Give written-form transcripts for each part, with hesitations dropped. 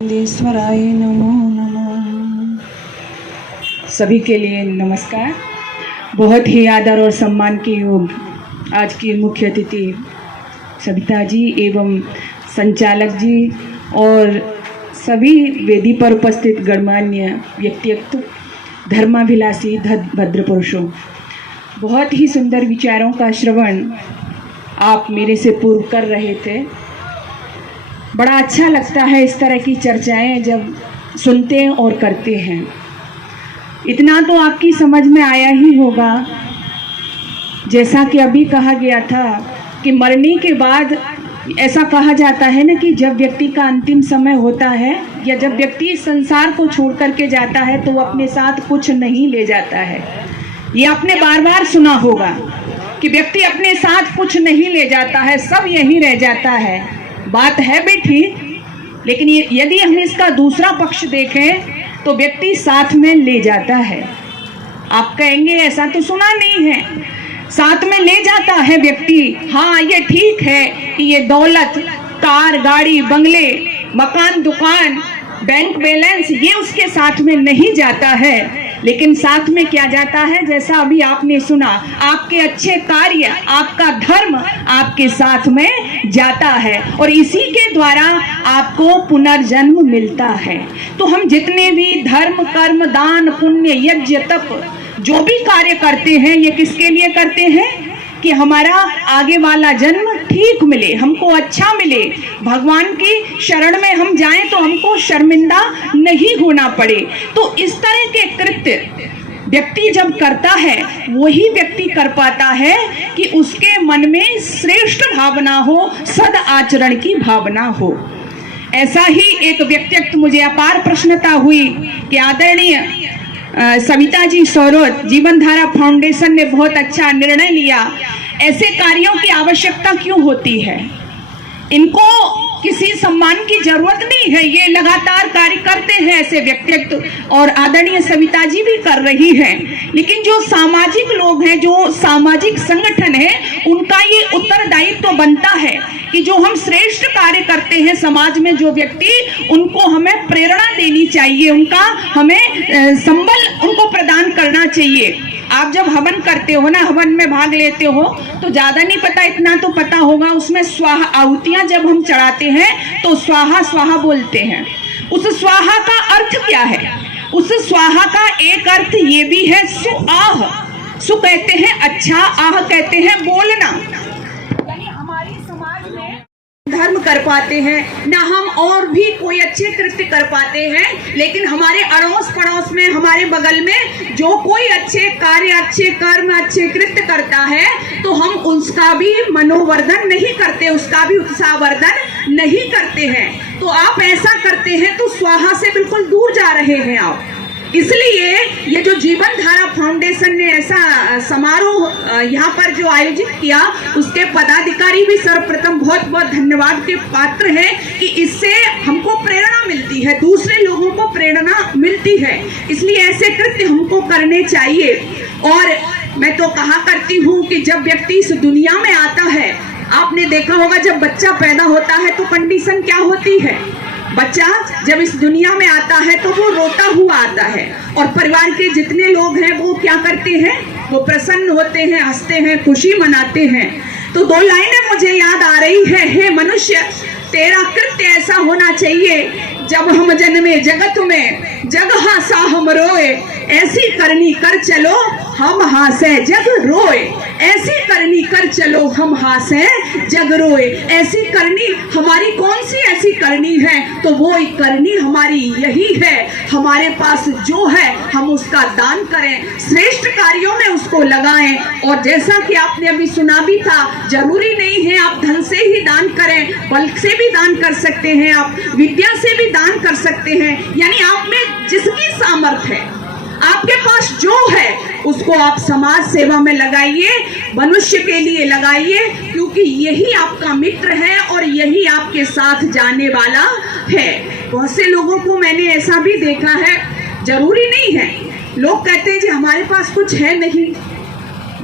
ईश्वराय नमो नमः। सभी के लिए नमस्कार। बहुत ही आदर और सम्मान के योग आज की मुख्य अतिथि सविता जी एवं संचालक जी और सभी वेदी पर उपस्थित गणमान्य व्यक्तित्व, धर्माभिलाषी भद्र पुरुषों, बहुत ही सुंदर विचारों का श्रवण आप मेरे से पूर्व कर रहे थे। बड़ा अच्छा लगता है इस तरह की चर्चाएं जब सुनते हैं और करते हैं। इतना तो आपकी समझ में आया ही होगा, जैसा कि अभी कहा गया था कि मरने के बाद ऐसा कहा जाता है ना कि जब व्यक्ति का अंतिम समय होता है या जब व्यक्ति इस संसार को छोड़ करके जाता है तो वो अपने साथ कुछ नहीं ले जाता है। ये आपने बार बार सुना होगा कि व्यक्ति अपने साथ कुछ नहीं ले जाता है, सब यहीं रह जाता है। बात है भी ठीक, लेकिन यदि हम इसका दूसरा पक्ष देखें तो व्यक्ति साथ में ले जाता है। आप कहेंगे ऐसा तो सुना नहीं है, साथ में ले जाता है व्यक्ति। हाँ, ये ठीक है कि ये दौलत, कार, गाड़ी, बंगले, मकान, दुकान, बैंक बैलेंस ये उसके साथ में नहीं जाता है, लेकिन साथ में क्या जाता है, जैसा अभी आपने सुना, आपके अच्छे कार्य, आपका धर्म आपके साथ में जाता है और इसी के द्वारा आपको पुनर्जन्म मिलता है। तो हम जितने भी धर्म, कर्म, दान, पुण्य, यज्ञ, तप जो भी कार्य करते हैं, ये किसके लिए करते हैं कि हमारा आगे वाला जन्म ठीक मिले, हमको अच्छा मिले, भगवान की शरण में हम जाएं तो हमको शर्मिंदा नहीं होना पड़े। तो इस तरह के कृत्य व्यक्ति जब करता है वही व्यक्ति कर पाता है कि उसके मन में श्रेष्ठ भावना हो, सद आचरण की भावना हो। ऐसा ही एक व्यक्तित्व मुझे अपार प्रसन्नता हुई कि आदरणीय सविता जी सौरत जीवन धारा फाउंडेशन ने बहुत अच्छा निर्णय लिया। ऐसे कार्यों की आवश्यकता क्यों होती है? इनको किसी सम्मान की जरूरत नहीं है, ये लगातार कार्य करते हैं ऐसे व्यक्तित्व और आदरणीय सविता जी भी कर रही हैं। लेकिन जो सामाजिक लोग हैं, जो सामाजिक संगठन है, उनका ये उत्तरदायित्व बनता है कि जो हम श्रेष्ठ कार्य करते हैं समाज में जो व्यक्ति, उनको हमें प्रेरणा देनी चाहिए, उनका हमें संबल उनको प्रदान करना चाहिए। आप जब हवन करते हो ना, हवन में भाग लेते हो तो ज्यादा नहीं पता, इतना तो पता होगा, उसमें स्वाहा आहुतियां जब हम चढ़ाते हैं तो स्वाहा स्वाहा बोलते हैं। उस स्वाहा का अर्थ क्या है? उस स्वाहा का एक अर्थ ये भी है सुआह। सु कहते हैं अच्छा, आह कहते हैं बोलना। यानी हमारी समाज में धर्म कर पाते हैं ना, हम और भी कोई अच्छे कृत्य कर पाते हैं, लेकिन हमारे अड़ोस पड़ोस में, हमारे बगल में जो कोई अच्छे कार्य, अच्छे कर्म, अच्छे कृत्य करता है तो हम उसका भी मनोवर्धन नहीं करते, उसका भी उत्साहवर्धन नहीं करते हैं। तो आप ऐसा करते हैं तो स्वाहा से बिल्कुल दूर जा रहे हैं आप। इसलिए ये जो जीवन धारा फाउंडेशन ने ऐसा समारोह यहाँ पर जो आयोजित किया, उसके पदाधिकारी भी सर्वप्रथम बहुत बहुत धन्यवाद के पात्र हैं कि इससे हमको प्रेरणा मिलती है, दूसरे लोगों को प्रेरणा मिलती है। इसलिए ऐसे कृत्य हमको करने चाहिए। और मैं तो कहा करती हूँ कि जब व्यक्ति इस दुनिया में आता है, आपने देखा होगा जब बच्चा पैदा होता है तो कंडीशन क्या होती है? बच्चा जब इस दुनिया में आता है तो वो रोता हुआ आता है और परिवार के जितने लोग हैं वो क्या करते हैं? वो प्रसन्न होते हैं, हंसते हैं, खुशी मनाते हैं। तो दो लाइनें मुझे याद आ रही है। हे मनुष्य, तेरा कृत्य ऐसा होना चाहिए, जब हम जन्मे जगत में जग हासा हम रोए, ऐसी करनी कर चलो हम हासे जग रोए। ऐसी करनी कर चलो हम हासे जग रोए। ऐसी करनी हमारी कौन सी ऐसी करनी है? तो वो एक करनी हमारी यही है, हमारे पास जो है हम उसका दान करें, श्रेष्ठ कार्यों में उसको लगाएं। और जैसा कि आपने अभी सुना भी था, जरूरी नहीं है आप धन से ही दान करें, बल से भी दान कर सकते हैं, आप विद्या से भी दान कर सकते हैं। यानी आप में जिसकी सामर्थ्य है, आपके पास जो है, उसको आप समाज सेवा में लगाइए, मनुष्य के लिए लगाइए, क्योंकि यही आपका मित्र है और यही आपके साथ जाने वाला है। बहुत से लोगों को मैंने ऐसा भी देखा है, जरूरी नहीं है, लोग कहते हैं जी हमारे पास कुछ है नहीं,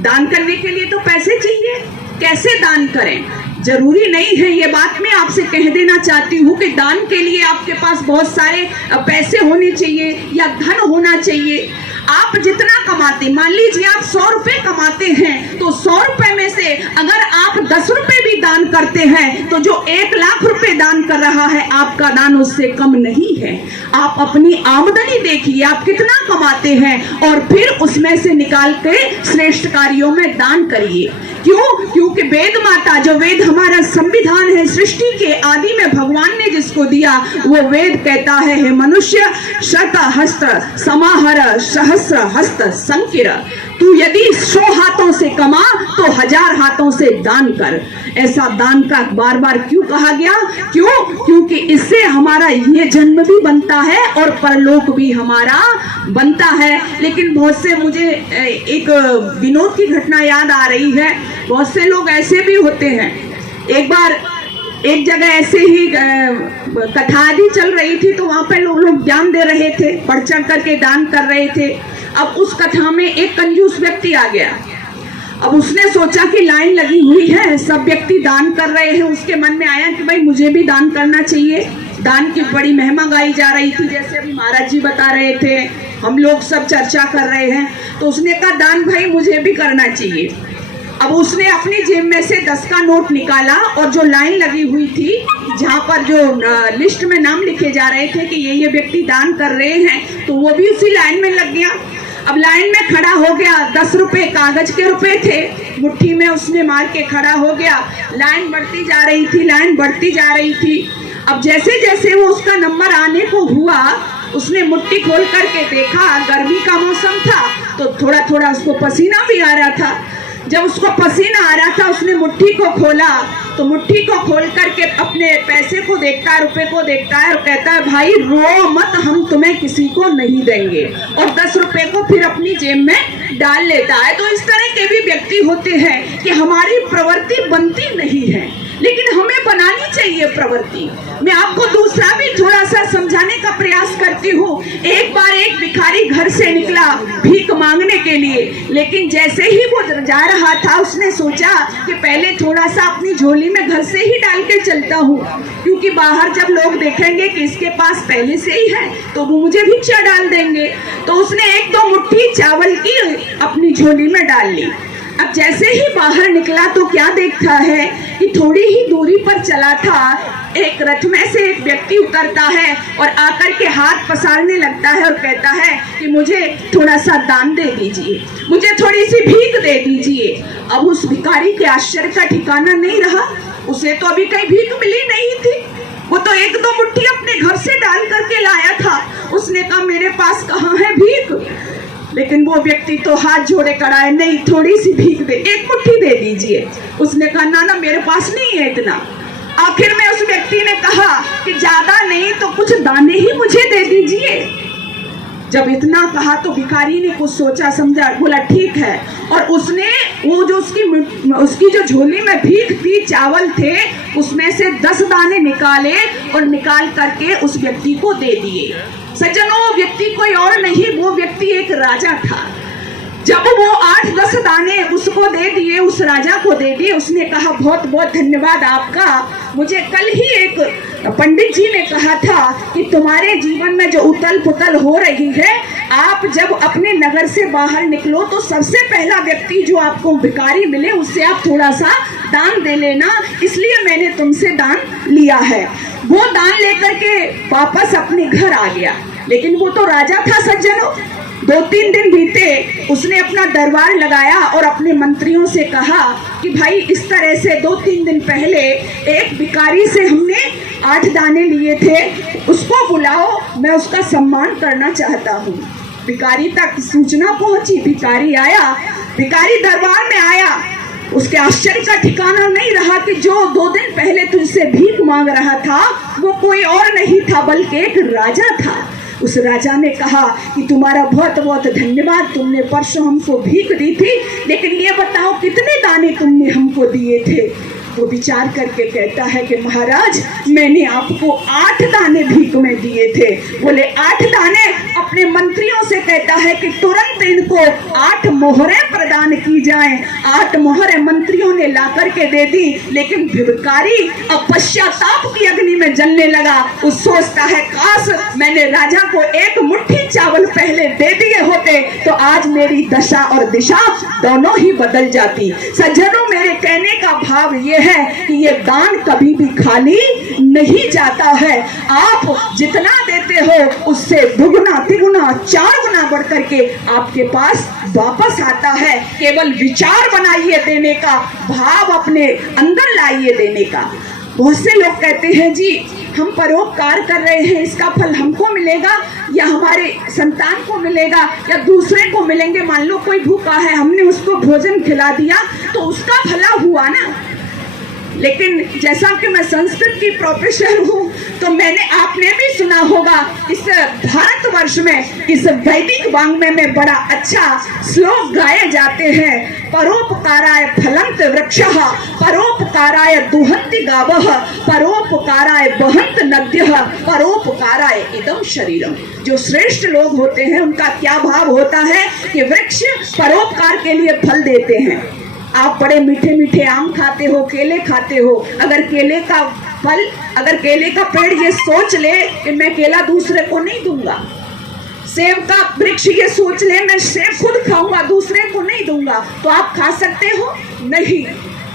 दान करने के लिए तो पैसे चाहिए, कैसे दान करें? जरूरी नहीं है, ये बात मैं आपसे कह देना चाहती हूँ कि दान के लिए आपके पास बहुत सारे पैसे होने चाहिए या धन होना चाहिए। आप जितना कमाते, मान लीजिए आप 100 रुपए कमाते हैं, तो 100 रुपए में से अगर आप 10 रुपए भी दान करते हैं तो जो 1 लाख रुपए दान कर रहा है, आपका दान उससे कम नहीं है। आप अपनी आमदनी देखिए, आप कितना कमाते हैं और फिर उसमें से निकाल के श्रेष्ठ कार्यों में दान करिए। क्यों? क्योंकि वेद माता, जो वेद हमारा संविधान है, सृष्टि के आदि में भगवान ने जिसको दिया, वो वेद कहता है, हे मनुष्य, शत हस्त समाहर सहस्र हस्त संकिर। तू यदि 100 हाथों से कमा तो 1000 हाथों से दान कर। ऐसा दान का बार बार क्यों कहा गया? क्यों? क्योंकि इससे हमारा ये जन्म भी बनता है और परलोक भी हमारा बनता है। लेकिन बहुत से, मुझे एक विनोद की घटना याद आ रही है। बहुत से लोग ऐसे भी होते हैं। एक बार एक जगह ऐसे ही कथा आदि चल रही थी, तो वहां पे लोग ज्ञान दे रहे थे, बढ़ चढ़ करके दान कर रहे थे। अब उस कथा में एक कंजूस व्यक्ति आ गया। अब उसने सोचा कि लाइन लगी हुई है, सब व्यक्ति दान कर रहे हैं, उसके मन में आया कि भाई मुझे भी दान करना चाहिए। दान की बड़ी महिमा गाई जा रही थी, जैसे अभी महाराज जी बता रहे थे, हम लोग सब चर्चा कर रहे हैं। तो उसने कहा दान भाई मुझे भी करना चाहिए। अब उसने अपनी जेब में से 10 का नोट निकाला और जो लाइन लगी हुई थी, जहाँ पर जो लिस्ट में नाम लिखे जा रहे थे कि ये व्यक्ति दान कर रहे हैं, तो वो भी उसी लाइन में लग गया। अब लाइन में खड़ा हो गया, 10 रुपए कागज के रुपए थे, मुट्ठी में उसने मार के खड़ा हो गया। लाइन बढ़ती जा रही थी, लाइन बढ़ती जा रही थी। अब जैसे जैसे वो उसका नंबर आने को हुआ, उसने मुट्ठी खोल करके देखा, गर्मी का मौसम था तो थोड़ा थोड़ा उसको पसीना भी आ रहा था। जब उसको पसीना आ रहा था, उसने मुट्ठी को खोला, तो मुट्ठी को खोल करके अपने पैसे को देखता है, रुपए को देखता है और कहता है, भाई रो मत, हम तुम्हें किसी को नहीं देंगे, और 10 रुपए को फिर अपनी जेब में डाल लेता है। तो इस तरह के भी व्यक्ति होते हैं कि हमारी प्रवृत्ति बनती नहीं है, लेकिन हमें बनानी चाहिए प्रवृत्ति। मैं आपको दूसरा भी थोड़ा सा समझाने का प्रयास करती हूँ। एक बार एक भिखारी घर से निकला भीख मांगने के लिए, लेकिन जैसे ही वो जा रहा था, उसने सोचा कि पहले थोड़ा सा अपनी झोली में घर से ही डाल के चलता हूँ, क्योंकि बाहर जब लोग देखेंगे कि इसके पास पहले से ही है तो वो मुझे भिक्षा डाल देंगे। तो उसने 1-2 मुट्ठी चावल की अपनी झोली में डाल ली। अब जैसे ही बाहर निकला तो क्या देखता है कि थोड़ी ही दूरी पर चला था, एक रथ में से एक व्यक्ति उतरता है और आकर के हाथ पसारने लगता है और कहता है कि मुझे थोड़ा सा दान दे दीजिए, मुझे थोड़ी सी भीख दे दीजिए। अब उस भिखारी के आश्चर्य का ठिकाना नहीं रहा, उसे तो अभी कहीं भीख मिली नहीं थी, वो तो 1-2 मुट्ठी अपने घर से डाल करके लाया था। उसने कहा मेरे पास कहाँ है भीख, लेकिन वो व्यक्ति तो हाथ जोड़े खड़ा है, नहीं थोड़ी सी भीख दे, 1 मुट्ठी दे दीजिए। उसने कहा ना मेरे पास नहीं है इतना। आखिर में उस व्यक्ति ने कहा कि ज्यादा नहीं तो कुछ दाने ही मुझे दे दीजिए। जब इतना कहा तो भिखारी ने कुछ सोचा समझा, बोला ठीक है, और उसने वो जो उसकी जो झोली में भीख थी, चावल थे, उसमें से 10 दाने निकाले और निकाल करके उस व्यक्ति को दे दिए। सज्जनों, वो व्यक्ति कोई और नहीं, वो व्यक्ति एक राजा था। जब वो 8-10 दाने उसको दे दिए, उस राजा को दे दिए, उसने कहा बहुत बहुत धन्यवाद आपका, मुझे कल ही एक पंडित जी ने कहा था कि तुम्हारे जीवन में जो उथल पुथल हो रही है, आप जब अपने नगर से बाहर निकलो तो सबसे पहला व्यक्ति जो आपको भिखारी मिले उससे आप थोड़ा सा दान दे लेना, इसलिए मैंने तुमसे दान लिया है। वो दान लेकर के वापस अपने घर आ गया, लेकिन वो तो राजा था सज्जनों। 2-3 दिन बीते, उसने अपना दरबार लगाया और अपने मंत्रियों से कहा कि भाई इस तरह से 2-3 दिन पहले एक भिखारी से हमने 8 दाने लिए थे, उसको बुलाओ, मैं उसका सम्मान करना चाहता हूँ। भिखारी तक सूचना पहुंची, भिखारी आया, भिखारी दरबार में आया। उसके आश्चर्य का ठिकाना नहीं रहा कि जो 2 दिन पहले तुझसे भीख मांग रहा था वो कोई और नहीं था बल्कि एक राजा था। उस राजा ने कहा कि तुम्हारा बहुत बहुत धन्यवाद, तुमने परसों हमको भीख दी थी, लेकिन ये बताओ कितने दाने तुमने हमको दिए थे। वो विचार करके कहता है कि महाराज मैंने आपको 8 दाने भीख में दिए थे। बोले 8 दाने? अपने मंत्रियों से कहता है कि तुरंत इनको 8 मोहरें प्रदान की जाएं। 8 मोहरें मंत्रियों ने ला करके दे दी, लेकिन भिखारी अब पश्चाताप की अग्नि में जलने लगा। वो सोचता है काश मैंने राजा को एक मुट्ठी चावल पहले दे दिए होते तो आज मेरी दशा और दिशा दोनों ही बदल जाती। सज्जनों, मेरे कहने का भाव ये है कि ये दान कभी भी खाली नहीं जाता है। आप जितना देते हो उससे दुगुना तिगुना 4 गुना बढ़ करके आपके पास वापस आता है। केवल विचार बनाइए देने का, भाव अपने अंदर लाइए देने का। बहुत से लोग कहते हैं जी हम परोपकार कर रहे हैं, इसका फल हमको मिलेगा या हमारे संतान को मिलेगा या दूसरे को मिलेंगे। मान लो कोई भूखा है, हमने उसको भोजन खिला दिया तो उसका भला हुआ ना। लेकिन जैसा कि मैं संस्कृत की प्रोफेसर हूँ तो आपने भी सुना होगा इस भारतवर्ष में इस वैदिक वाङ्मय में बड़ा अच्छा श्लोक गाए जाते हैं। परोपकाराय फलंत वृक्षः, परोपकाराय दुहन्ति गावः, परोपकाराय बहन्त नद्यः, परोपकाराय इदं शरीरम। जो श्रेष्ठ लोग होते हैं उनका क्या भाव होता है कि वृक्ष परोपकार के लिए फल देते हैं। आप बड़े मीठे मीठे आम खाते हो, केले खाते हो, अगर केले का पेड़ ये सोच ले कि मैं केला दूसरे को नहीं दूंगा, सेब का वृक्ष ये सोच ले मैं सेब खुद खाऊंगा दूसरे को नहीं दूंगा, तो आप खा सकते हो? नहीं।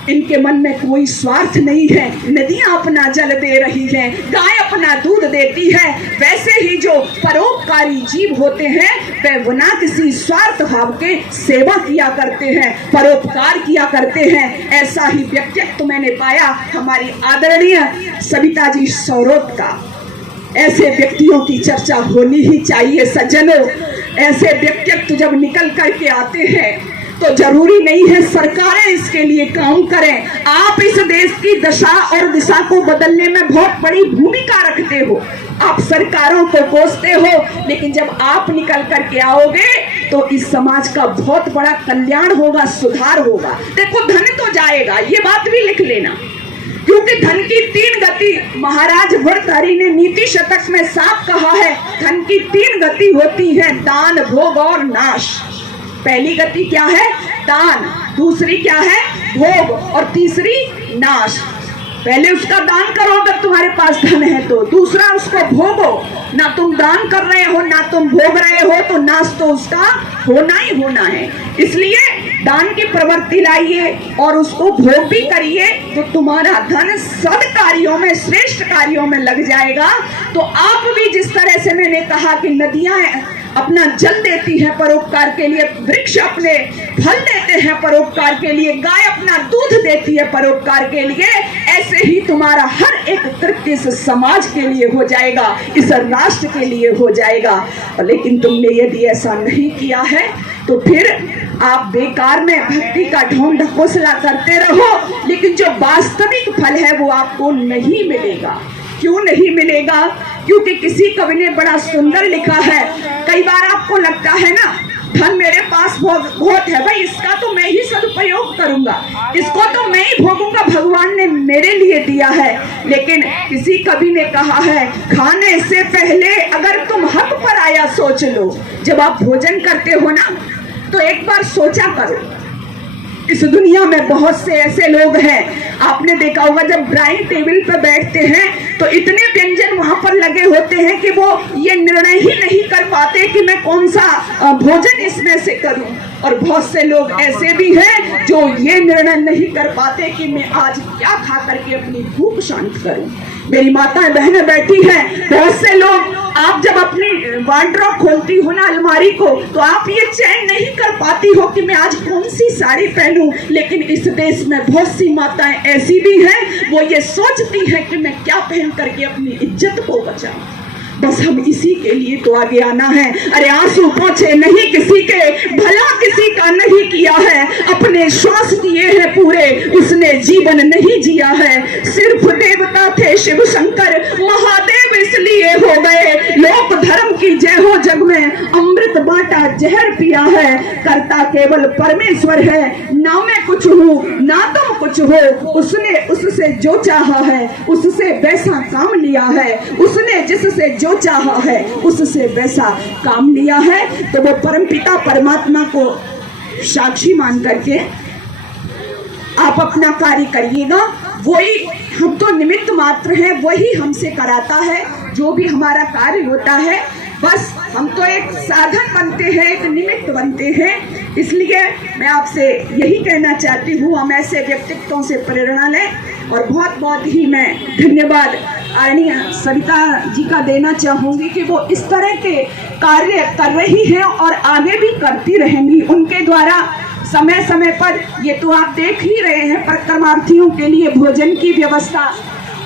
इनके मन में कोई स्वार्थ नहीं है। नदियां अपना जल दे रही हैं, गाय अपना दूध देती है। वैसे ही जो परोपकारी जीव होते हैं वे बिना किसी स्वार्थ भाव के सेवा किया करते हैं, परोपकार किया करते हैं। ऐसा ही व्यक्तित्व मैंने पाया हमारी आदरणीय सविता जी सौरोद का। ऐसे व्यक्तियों की चर्चा होनी ही चाहिए सज्जनों। ऐसे व्यक्तित्व जब निकल करके आते हैं तो जरूरी नहीं है सरकारें इसके लिए काम करें। आप इस देश की दशा और दिशा को बदलने में बहुत बड़ी भूमिका रखते हो। आप सरकारों को कोसते हो, लेकिन जब आप निकल करके आओगे तो इस समाज का बहुत बड़ा कल्याण होगा, सुधार होगा। देखो धन तो जाएगा, ये बात भी लिख लेना, क्योंकि धन की 3 गति महाराज भर्तृहरि ने नीति शतक में साफ कहा है। धन की 3 गति होती है, दान, भोग और नाश। पहली गति क्या है? दान। दूसरी क्या है? भोग। और तीसरी नाश। पहले उसका दान करो अगर तुम्हारे पास धन है तो, दूसरा उसको भोगो। ना तुम दान कर रहे हो ना तुम भोग रहे हो तो नाश तो उसका होना ही होना है। इसलिए दान की प्रवृत्ति लाइए और उसको भोग भी करिए तो तुम्हारा धन सद कार्यों में, श्रेष्ठ कार्यों में लग जाएगा। तो आप भी जिस तरह से मैंने कहा कि नदियां अपना जल देती है परोपकार के लिए, वृक्ष अपने फल देते हैं परोपकार के लिए, गाय अपना दूध देती है परोपकार के लिए, ऐसे ही तुम्हारा हर एक कृत्य इस समाज के लिए हो जाएगा, इस राष्ट्र के लिए हो जाएगा। लेकिन तुमने यदि ऐसा नहीं किया है तो फिर आप बेकार में भक्ति का ढोंग ढकोसला करते रहो, लेकिन जो वास्तविक फल है वो आपको नहीं मिलेगा। क्यों नहीं मिलेगा? क्योंकि किसी कवि ने बड़ा सुंदर लिखा है। कई बार आपको लगता है ना धन मेरे पास बहुत है, भाई इसका तो मैं ही सदुपयोग करूंगा, इसको तो मैं ही भोगूंगा, भगवान ने मेरे लिए दिया है। लेकिन किसी कवि ने कहा है, खाने से पहले अगर तुम हक पर आया सोच लो। जब आप भोजन करते हो ना तो एक बार सोचा करो, इस दुनिया में बहुत से ऐसे लोग हैं, आपने देखा होगा जब डाइनिंग टेबल पर बैठते हैं तो इतने व्यंजन वहां पर लगे होते हैं कि वो ये निर्णय ही नहीं कर पाते कि मैं कौन सा भोजन इसमें से करूं। और बहुत से लोग ऐसे भी हैं जो ये निर्णय नहीं कर पाते कि मैं आज क्या खा करके अपनी भूख शांत करूं। मेरी माताएं बहनें बैठी हैं, बहुत से लोग, आप जब अपनी वार्डरोब खोलती हो ना अलमारी को तो आप ये चयन नहीं कर पाती हो कि मैं आज कौन सी साड़ी पहनूं। लेकिन इस देश में बहुत सी माताएं ऐसी भी हैं, वो ये सोचती हैं कि मैं क्या पहन करके अपनी इज्जत को बचाऊं। बस हम इसी के लिए तो आगे आना है। अरे आंसू पोंछे नहीं किसी के, भला किसी का नहीं किया है, अपने श्वास दिए हैं पूरे, उसने जीवन नहीं जिया है। सिर्फ देवता थे शिव शंकर, महादेव इसलिए हो गए, लोक धर्म की जय हो जग में, अमृत बांटा जहर पिया है, करता केवल परमेश्वर है। ना मैं कुछ हूँ ना तुम कुछ हो, उसने उससे जो चाहा है उससे वैसा काम लिया है, उसने जिससे जो चाहा है उससे वैसा काम लिया है। तो वो परमपिता परमात्मा को साक्षी मान करके आप अपना कार्य करिएगा। वही, हम तो निमित्त मात्र हैं, वही हमसे कराता है जो भी हमारा कार्य होता है। बस हम तो एक साधन बनते हैं, एक निमित्त बनते हैं। इसलिए मैं आपसे यही कहना चाहती हूँ, हम ऐसे व्यक्तित्वों से प्रेरणा लें। और बहुत बहुत ही मैं धन्यवाद आदरणीय सविता जी का देना चाहूँगी कि वो इस तरह के कार्य कर रही हैं और आगे भी करती रहेंगी। उनके द्वारा समय समय पर, ये तो आप देख ही रहे हैं, परिक्रमार्थियों के लिए भोजन की व्यवस्था।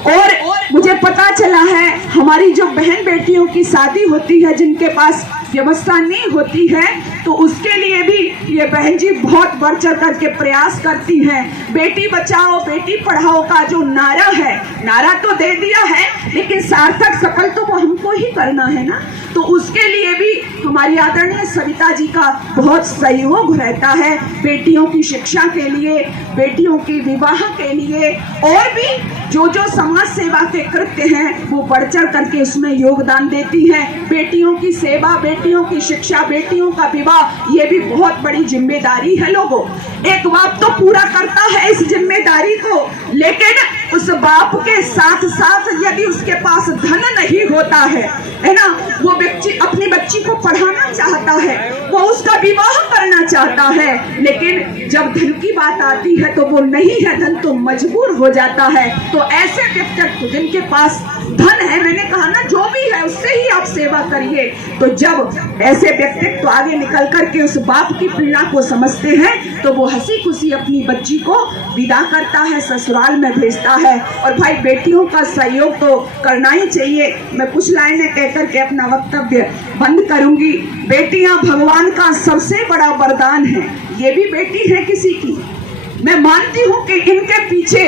और मुझे पता चला है हमारी जो बहन बेटियों की शादी होती है जिनके पास व्यवस्था नहीं होती है, तो उसके लिए भी ये बहन जी बहुत बढ़ चढ़ करके प्रयास करती हैं। बेटी बचाओ बेटी पढ़ाओ का जो नारा है, नारा तो दे दिया है, लेकिन सार्थक सफल तो वो हमको ही करना है ना। तो उसके लिए भी हमारी आदरणीय सविता जी का बहुत सहयोग रहता है। बेटियों की शिक्षा के लिए, बेटियों के विवाह के लिए, और भी जो जो समाज सेवा के कृत्य हैं वो बढ़ चढ़ करके इसमें योगदान देती हैं। बेटियों की सेवा, बेटियों की शिक्षा, बेटियों का विवाह, ये भी बहुत बड़ी जिम्मेदारी है। लोगों, एक बाप तो पूरा करता है इस जिम्मेदारी को, लेकिन उस बाप के साथ साथ यदि उसके पास धन नहीं होता है ना, वो बच्ची अपनी बच्ची को पढ़ाना चाहता है, वो उसका विवाह करना चाहता है, लेकिन जब धन की बात आती है तो वो नहीं है, धन तो मजबूर हो जाता है। तो ऐसे व्यक्तित्व जिनके पास धन है, मैंने कहा ना, जो भी है उससे ही आप सेवा करिए। तो जब ऐसे व्यक्तित्व आगे निकल करके उस बाप की पीड़ा को समझते हैं तो वो हंसी खुशी अपनी बच्ची को विदा करता है, ससुराल में भेजता है। और भाई, बेटियों का सहयोग तो करना ही चाहिए। मैं कुछ लाइनें कहकर के अपना वक्तव्य बंद करूंगी। बेटियां भगवान का सबसे बड़ा वरदान है। ये भी बेटी है किसी की, मैं मानती हूँ कि इनके पीछे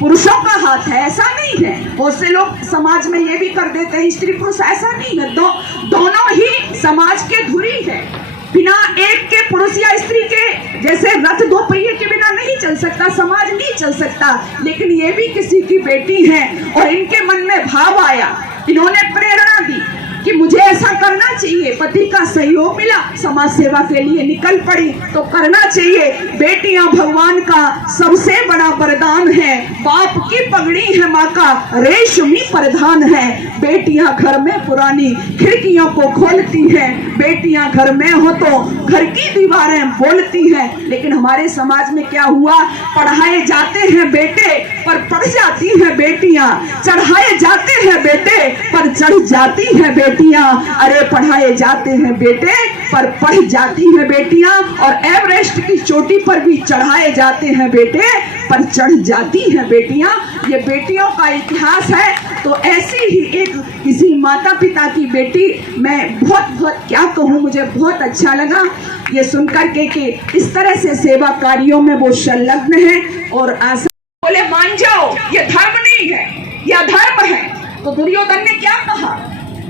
पुरुषों का हाथ है, ऐसा नहीं है। बहुत से लोग समाज में ये भी कर देते हैं स्त्री पुरुष, ऐसा नहीं है। दोनों ही समाज के धुरी है। बिना एक के, पुरुष या स्त्री के, जैसे रथ दो पहिए के बिना नहीं चल सकता, समाज नहीं चल सकता, लेकिन ये भी किसी की बेटी है। और इनके मन में भाव आया, इन्होंने प्रेरणा दी कि मुझे ऐसा करना चाहिए, पति का सहयोग मिला, समाज सेवा के लिए निकल पड़ी, तो करना चाहिए। बेटियां भगवान का सबसे बड़ा वरदान है। बाप की पगड़ी है माँ का रेशमी परिधान है। बेटियां घर में पुरानी खिड़कियों को खोलती हैं, बेटियां घर में हो तो घर की दीवारें बोलती हैं। लेकिन हमारे समाज में क्या हुआ, पढ़ाए जाते हैं बेटे पर पढ़ जाती हैं बेटियां, चढ़ाए जाते हैं बेटे पर चढ़ जाती हैं बेटियां। अरे पढ़ाए जाते हैं बेटे पर पढ़ जाती हैं बेटियां, और एवरेस्ट की चोटी पर भी चढ़ाए जाते हैं बेटे पर चढ़ जाती हैं बेटियां। ये बेटियों का इतिहास है। तो ऐसी ही एक किसी माता पिता की बेटी, मैं बहुत क्या कहूँ, मुझे बहुत अच्छा लगा ये सुनकर के कि इस तरह से सेवा कार्यों में वो संलग्न है। और आशा बोले मान जाओ ये धर्म नहीं है, यह धर्म है। तो दुर्योधन ने क्या कहा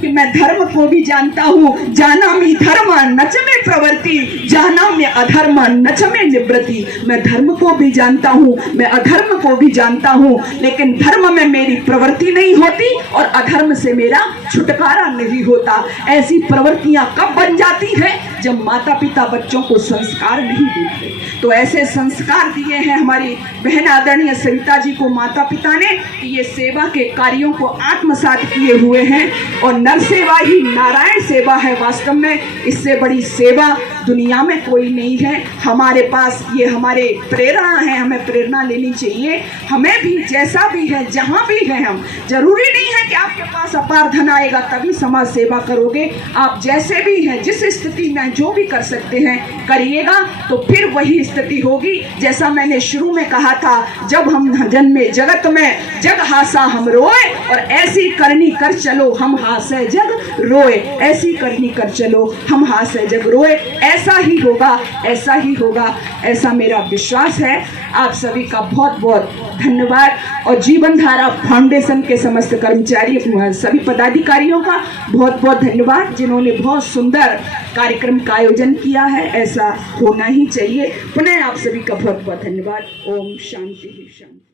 कि मैं धर्म को भी जानता हूँ, जाना मी धर्म नच में प्रवृत्ति, जाना मैं अधर्म नच में निवृत्ति। मैं धर्म को भी जानता हूँ, मैं अधर्म को भी जानता हूँ, लेकिन धर्म में मेरी प्रवृत्ति नहीं होती और अधर्म से मेरा छुटकारा नहीं होता। ऐसी प्रवृत्तियां कब बन जाती है, जब माता पिता बच्चों को संस्कार नहीं देते। तो ऐसे संस्कार दिए हैं हमारी बहन आदरणीय सविता जी को माता पिता ने, कि ये सेवा के कार्यों को आत्मसात किए हुए हैं। और नर सेवा ही नारायण सेवा है। वास्तव में इससे बड़ी सेवा दुनिया में कोई नहीं है। हमारे पास ये हमारे प्रेरणा है, हमें प्रेरणा लेनी चाहिए। हमें भी जैसा भी है, जहाँ भी है, हम जरूरी नहीं है कि आपके पास अपार धन आएगा तभी समाज सेवा करोगे। आप जैसे भी हैं, जिस स्थिति में जो भी कर सकते हैं करिएगा, तो फिर वही स्थिति होगी। जैसा मैंने शुरू में कहा था, जब हम जन्मे जगत में जग हासा हम रोए, और ऐसी करनी कर चलो हम हासे जग रोए। ऐसी करनी कर चलो हम हासे जग रोए। ऐसा ही होगा, ऐसा ही होगा, ऐसा मेरा विश्वास है। आप सभी का बहुत बहुत धन्यवाद और जीवन धारा फाउंडेशन के समस्त कर्मचारी, सभी पदाधिकारियों का बहुत बहुत धन्यवाद, जिन्होंने बहुत सुंदर कार्यक्रम का आयोजन किया है। ऐसा होना ही चाहिए। पुनः आप सभी का बहुत बहुत धन्यवाद। ओम शांति ही शांति।